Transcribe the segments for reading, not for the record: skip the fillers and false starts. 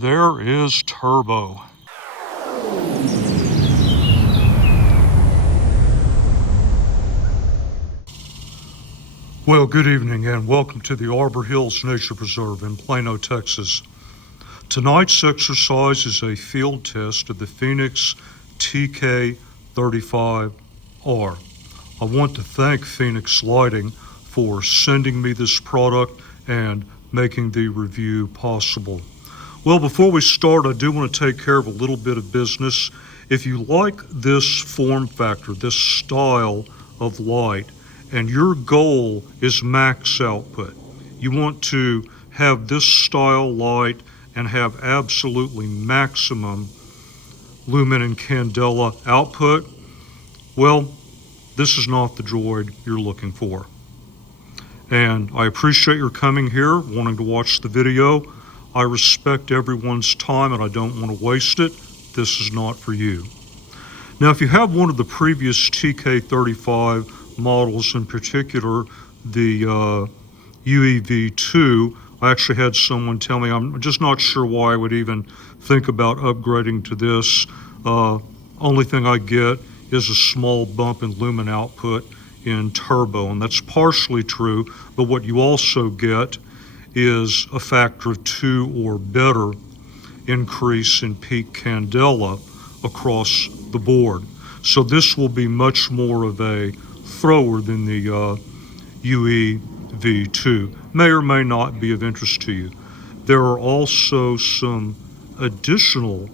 There is turbo. Well, good evening and welcome to the Arbor Hills Nature Preserve in Plano, Texas. Tonight's exercise is a field test of the FENIX TK35R. I want to thank FENIX Lighting for sending me this product and making the review possible. Well, before we start, I do want to take care of a little bit of business. If you like this form factor, this style of light, and your goal is max output, you want to have this style light and have absolutely maximum lumen and candela output, well, this is not the droid you're looking for. And I appreciate your coming here, wanting to watch the video. I respect everyone's time and I don't want to waste it. This is not for you. Now, if you have one of the previous TK35 models, in particular the UEV2, I actually had someone tell me, I'm just not sure why I would even think about upgrading to this. Only thing I get is a small bump in lumen output in turbo, and that's partially true, but what you also get is a factor of 2 or better increase in peak candela across the board. So this will be much more of a thrower than the UEV2. May or may not be of interest to you. There are also some additional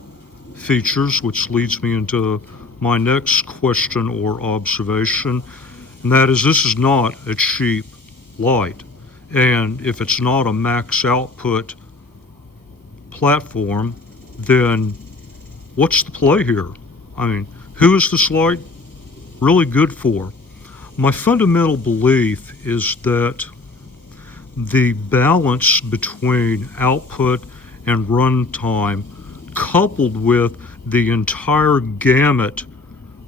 features, which leads me into my next question or observation, and that is this is not a cheap light. And if it's not a max output platform, then what's the play here? I mean, who is this light really good for? My fundamental belief is that the balance between output and runtime, coupled with the entire gamut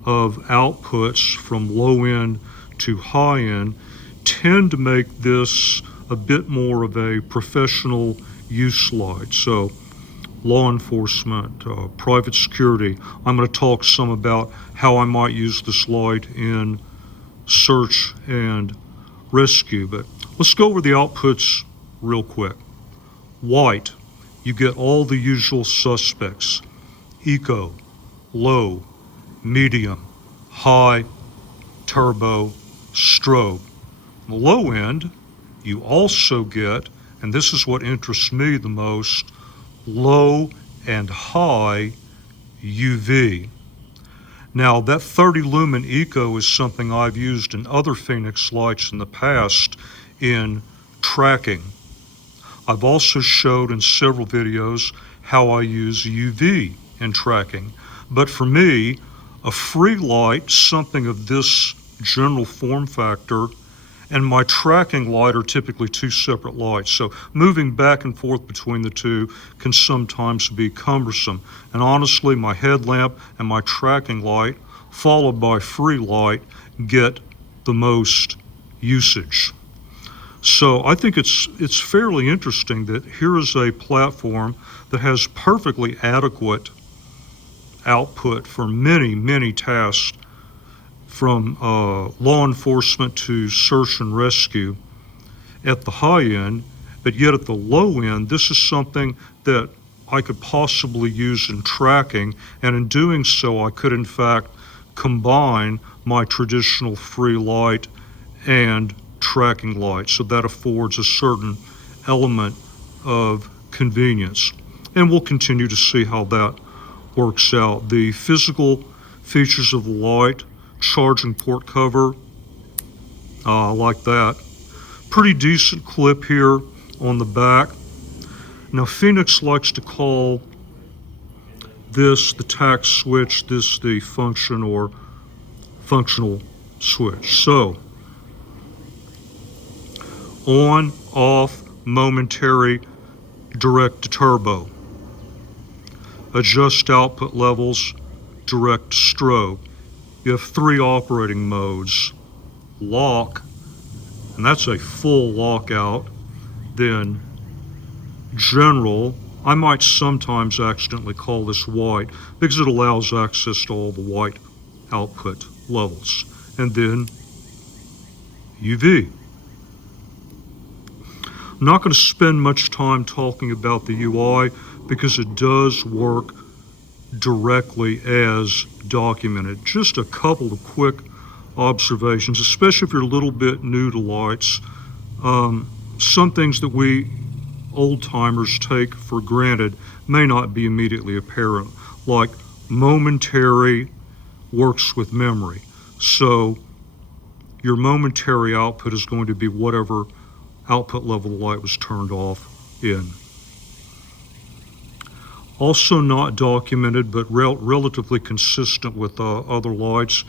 of outputs from low end to high end, tend to make this a bit more of a professional use light. So law enforcement, private security. I'm going to talk some about how I might use this light in search and rescue, but let's go over the outputs real quick. White, you get all the usual suspects: eco, low, medium, high, turbo, strobe. On the low end, you also get, and this is what interests me the most, low and high UV. Now, that 30 lumen eco is something I've used in other FENIX lights in the past in tracking. I've also showed in several videos how I use UV in tracking. But for me, a free light, something of this general form factor, and my tracking light are typically two separate lights. So moving back and forth between the two can sometimes be cumbersome. And honestly, my headlamp and my tracking light, followed by free light, get the most usage. So I think it's fairly interesting that here is a platform that has perfectly adequate output for many, many tasks, from law enforcement to search and rescue at the high end, but yet at the low end, this is something that I could possibly use in tracking, and in doing so, I could in fact combine my traditional free light and tracking light, so that affords a certain element of convenience. And we'll continue to see how that works out. The physical features of the light: charging port cover, I like that. Pretty decent clip here on the back. Now, FENIX likes to call this the tact switch, this the function or functional switch. So, on, off, momentary, direct to turbo. Adjust output levels, direct to strobe. You have 3 operating modes: lock, and that's a full lockout, then general, I might sometimes accidentally call this white because it allows access to all the white output levels. And then UV. I'm not going to spend much time talking about the UI because it does work directly as documented. Just a couple of quick observations, especially if you're a little bit new to lights. Some things that we old timers take for granted may not be immediately apparent, like momentary works with memory. So your momentary output is going to be whatever output level the light was turned off in. Also not documented, but relatively consistent with other lights,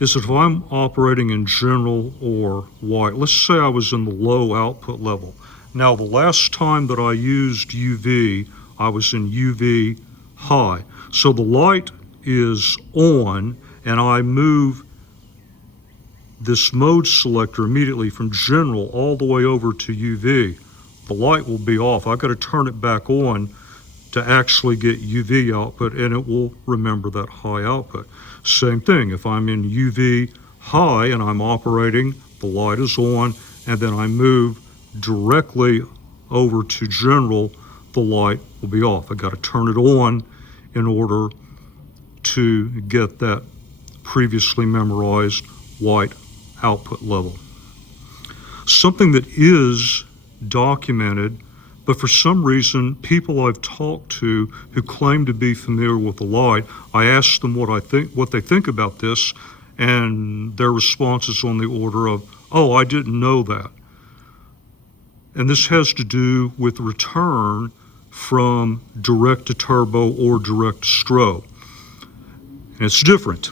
is that if I'm operating in general or white, let's say I was in the low output level. Now, the last time that I used UV, I was in UV high. So the light is on, and I move this mode selector immediately from general all the way over to UV. The light will be off. I've got to turn it back on to actually get UV output, and it will remember that high output. Same thing, if I'm in UV high and I'm operating, the light is on, and then I move directly over to general, the light will be off. I got to turn it on in order to get that previously memorized white output level. Something that is documented, but for some reason, people I've talked to who claim to be familiar with the light, I ask them what they think about this, and their response is on the order of, "Oh, I didn't know that." And this has to do with return from direct to turbo or direct to strobe. And it's different.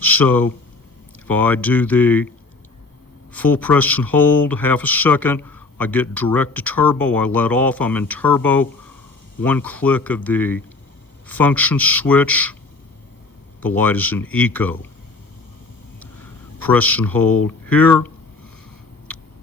So if I do the full press and hold, half a second, I get direct to turbo, I let off, I'm in turbo. One click of the function switch, the light is in eco. Press and hold here,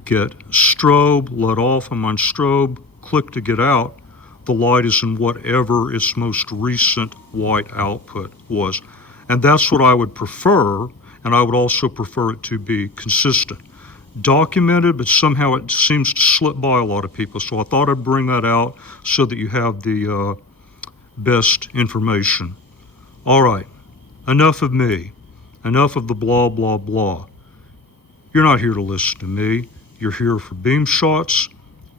get strobe, let off, I'm on strobe, click to get out. The light is in whatever its most recent white output was. And that's what I would prefer, and I would also prefer it to be consistent. Documented, but somehow it seems to slip by a lot of people. So I thought I'd bring that out so that you have the best information. All right, enough of me. Enough of the blah, blah, blah. You're not here to listen to me. You're here for beam shots.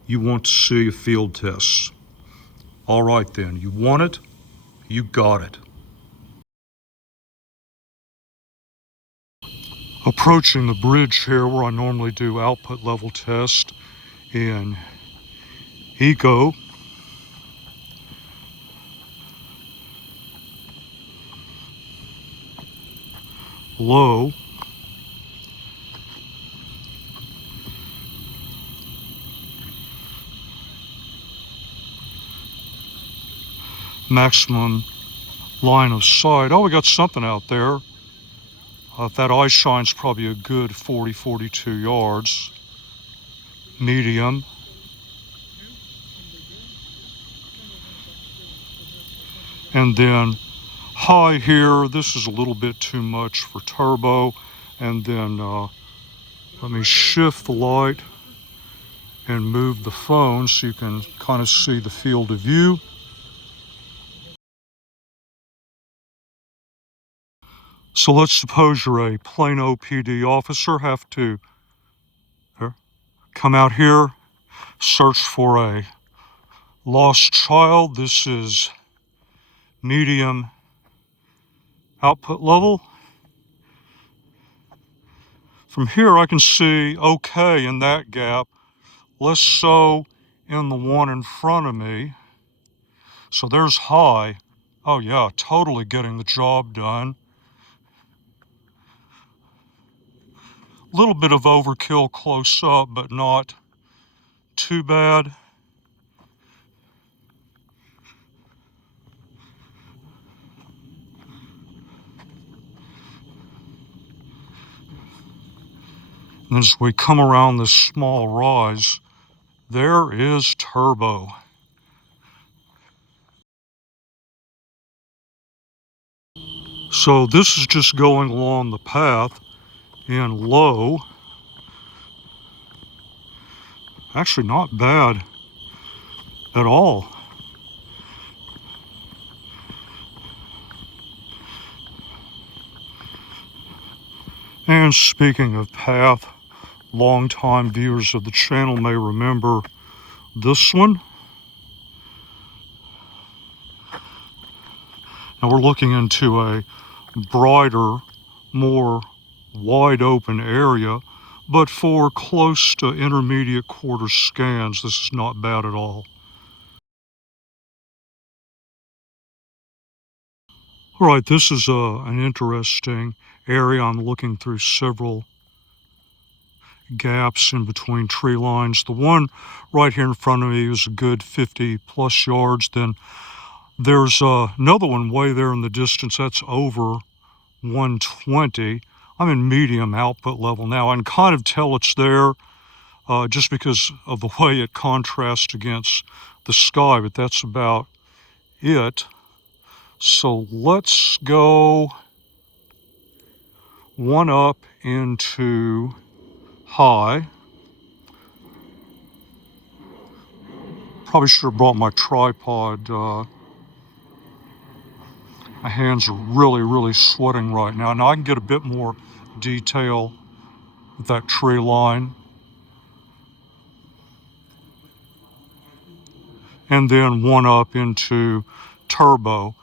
You want to see a field test. All right then, you want it, you got it. Approaching the bridge here where I normally do output level test in eco. Low. Maximum line of sight. Oh, we got something out there. That eye shine's probably a good 40, 42 yards. Medium. And then high here. This is a little bit too much for turbo. And then let me shift the light and move the phone so you can kind of see the field of view. So let's suppose you're a Plano PD officer, have to come out here, search for a lost child. This is medium output level. From here I can see okay in that gap, less so in the one in front of me. So there's high. Oh yeah, totally getting the job done. A little bit of overkill close up, but not too bad. And as we come around this small rise, there is turbo. So this is just going along the path in low. Actually not bad at all. And speaking of path, longtime viewers of the channel may remember this one. Now we're looking into a brighter, more wide open area, but for close to intermediate quarter scans, this is not bad at all. All right, this is an interesting area. I'm looking through several gaps in between tree lines. The one right here in front of me is a good 50 plus yards. Then there's another one way there in the distance that's over 120. I'm in medium output level now. I can kind of tell it's there just because of the way it contrasts against the sky, but that's about it. So let's go one up into high. Probably should have brought my tripod. My hands are really sweating right now. Now I can get a bit more detail with that tree line. And then one up into turbo.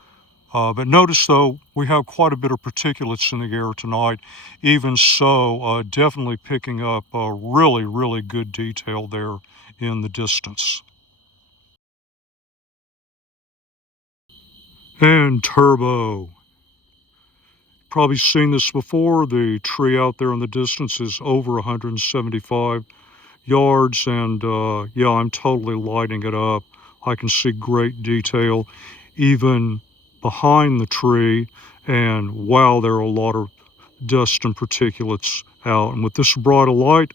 But notice though, we have quite a bit of particulates in the air tonight. Even so, definitely picking up really good detail there in the distance. And turbo. Probably seen this before. The tree out there in the distance is over 175 yards, and yeah, I'm totally lighting it up. I can see great detail even behind the tree, and wow, there are a lot of dust and particulates out. And with this brighter light,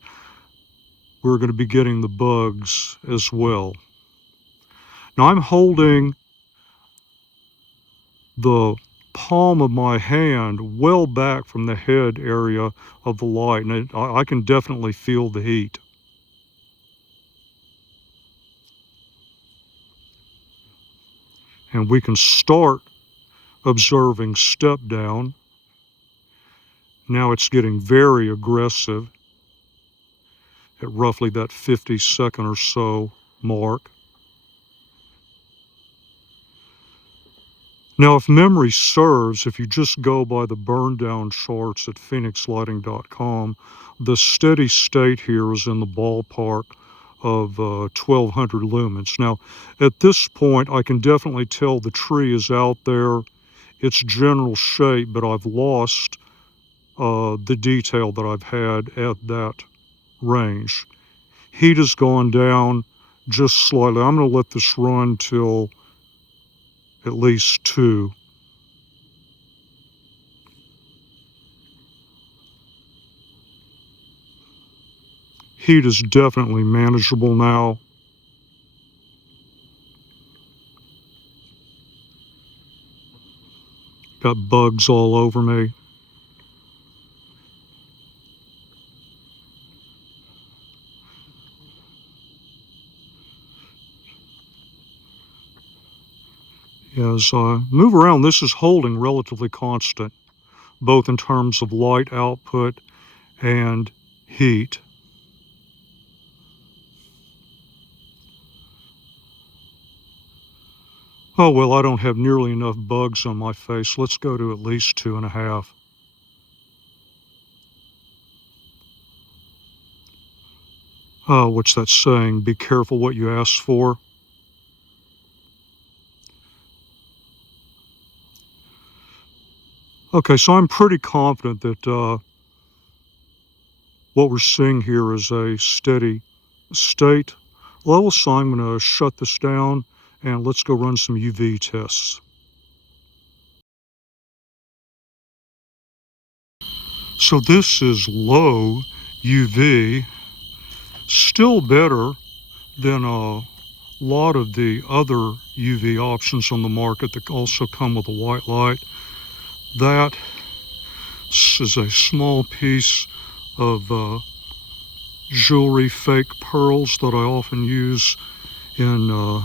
we're going to be getting the bugs as well. Now I'm holding the palm of my hand well back from the head area of the light, and I can definitely feel the heat. And we can start observing step down. Now it's getting very aggressive at roughly that 50-second or so mark. Now, if memory serves, if you just go by the burn down charts at FENIXlighting.com, the steady state here is in the ballpark of 1200 lumens. Now, at this point, I can definitely tell the tree is out there, its general shape, but I've lost the detail that I've had at that range. Heat has gone down just slightly. I'm going to let this run till at least 2. Heat is definitely manageable now. Got bugs all over me. As I move around, this is holding relatively constant, both in terms of light output and heat. Oh, well, I don't have nearly enough bugs on my face. Let's go to at least 2.5. What's that saying? Be careful what you ask for. Okay, so I'm pretty confident that what we're seeing here is a steady state level. So I'm going to shut this down and let's go run some UV tests. So this is low UV, still better than a lot of the other UV options on the market that also come with a white light. That is a small piece of jewelry, fake pearls that I often use in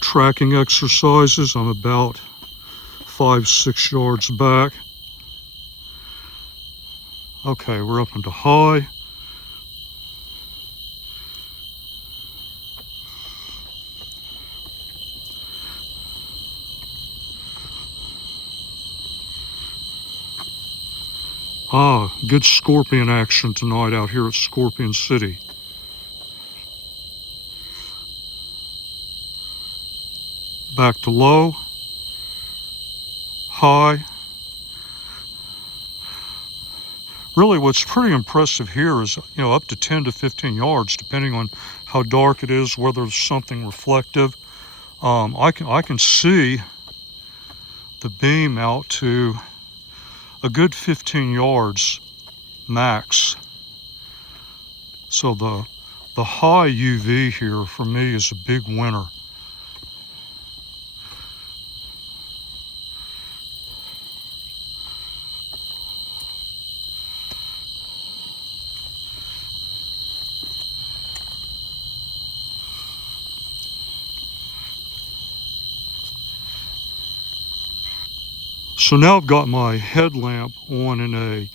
tracking exercises. I'm about 5-6 yards back. Okay, we're up into high. Good scorpion action tonight out here at Scorpion City. Back to low, high. Really what's pretty impressive here is, up to 10 to 15 yards, depending on how dark it is, whether there's something reflective. I can see the beam out to a good 15 yards max. So the high UV here for me is a big winner. So now I've got my headlamp on in a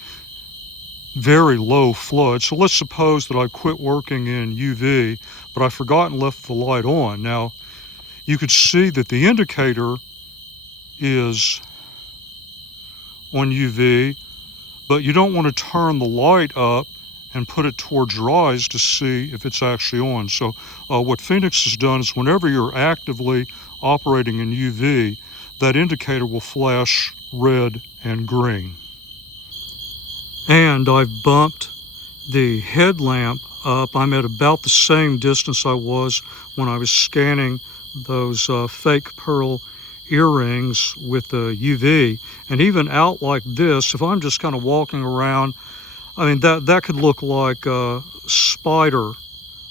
very low flood. So let's suppose that I quit working in UV, but I forgot and left the light on. Now, you could see that the indicator is on UV, but you don't want to turn the light up and put it towards your eyes to see if it's actually on. So what FENIX has done is whenever you're actively operating in UV, that indicator will flash red and green. And I've bumped the headlamp up. I'm at about the same distance I was when I was scanning those fake pearl earrings with the UV. And even out like this, if I'm just kind of walking around, I mean, that could look like spider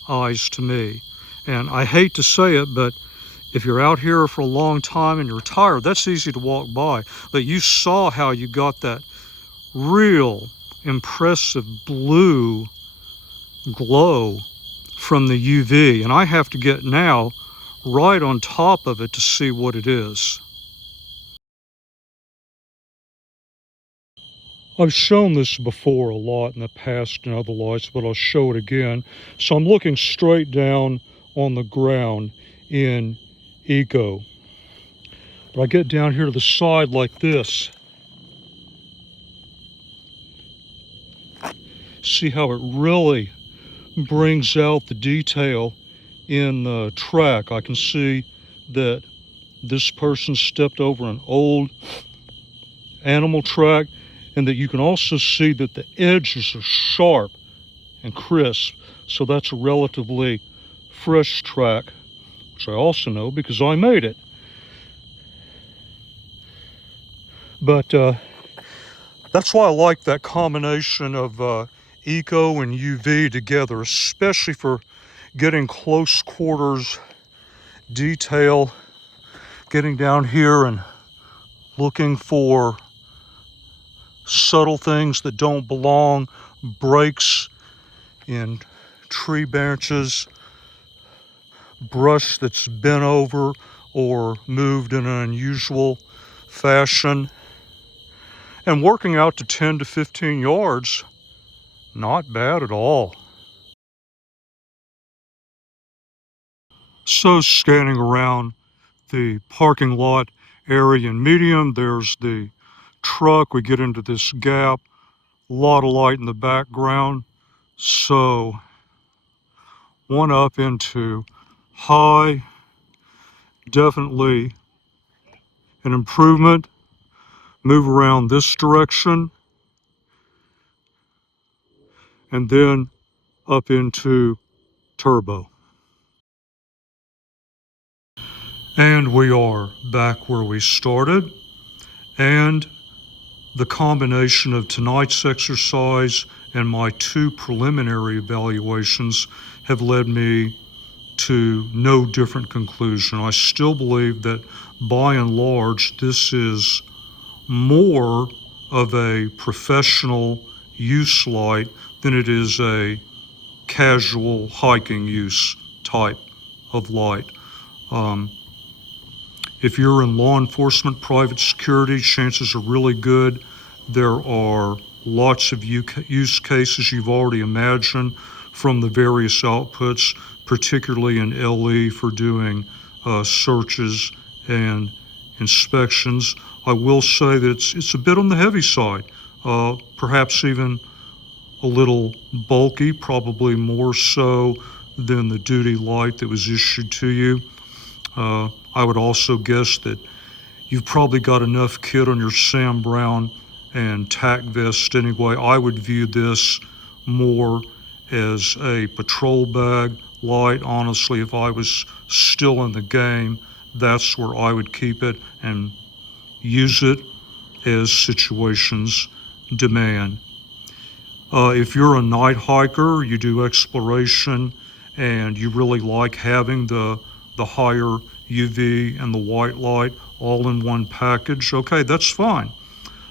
eyes to me. And I hate to say it, but if you're out here for a long time and you're tired, that's easy to walk by. But you saw how you got that real impressive blue glow from the UV, and I have to get now right on top of it to see what it is. I've shown this before a lot in the past in other lights, but I'll show it again. So I'm looking straight down on the ground in Eco. But I get down here to the side like this. See how it really brings out the detail in the track. I can see that this person stepped over an old animal track, and that you can also see that the edges are sharp and crisp. So that's a relatively fresh track, which I also know because I made it. But that's why I like that combination of Eco and UV together, especially for getting close quarters detail, getting down here and looking for subtle things that don't belong, breaks in tree branches, brush that's bent over or moved in an unusual fashion. And working out to 10 to 15 yards, not bad at all. So scanning around the parking lot area in medium, there's the truck. We get into this gap, a lot of light in the background. So one up into high, definitely an improvement. Move around this direction, and then up into turbo. And we are back where we started, and the combination of tonight's exercise and my two preliminary evaluations have led me to no different conclusion. I still believe that by and large this is more of a professional use light than it is a casual hiking use type of light. If you're in law enforcement, private security, chances are really good. There are lots of use cases you've already imagined from the various outputs, particularly in LE for doing searches and inspections. I will say that it's a bit on the heavy side, perhaps even a little bulky, probably more so than the duty light that was issued to you. I would also guess that you've probably got enough kit on your Sam Brown and tack vest anyway. I would view this more as a patrol bag light. Honestly, if I was still in the game, that's where I would keep it and use it as situations demand. If you're a night hiker, you do exploration, and you really like having the higher UV and the white light all in one package, okay, that's fine.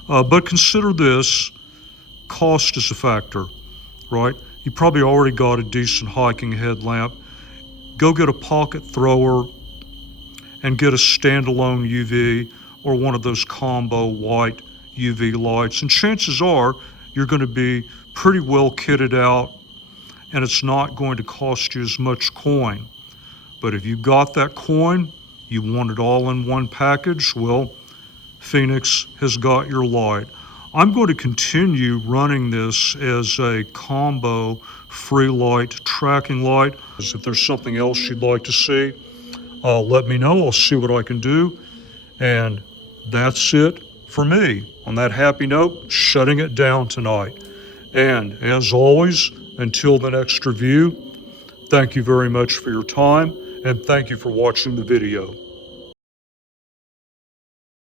But consider this, cost is a factor, right? You probably already got a decent hiking headlamp. Go get a pocket thrower and get a standalone UV or one of those combo white UV lights. And chances are you're going to be pretty well kitted out, and it's not going to cost you as much coin. But if you got that coin, you want it all in one package, well, FENIX has got your light. I'm going to continue running this as a combo free light tracking light. If there's something else you'd like to see, let me know. I'll see what I can do. And that's it for me. On that happy note, shutting it down tonight. And as always, until the next review, thank you very much for your time, and thank you for watching the video.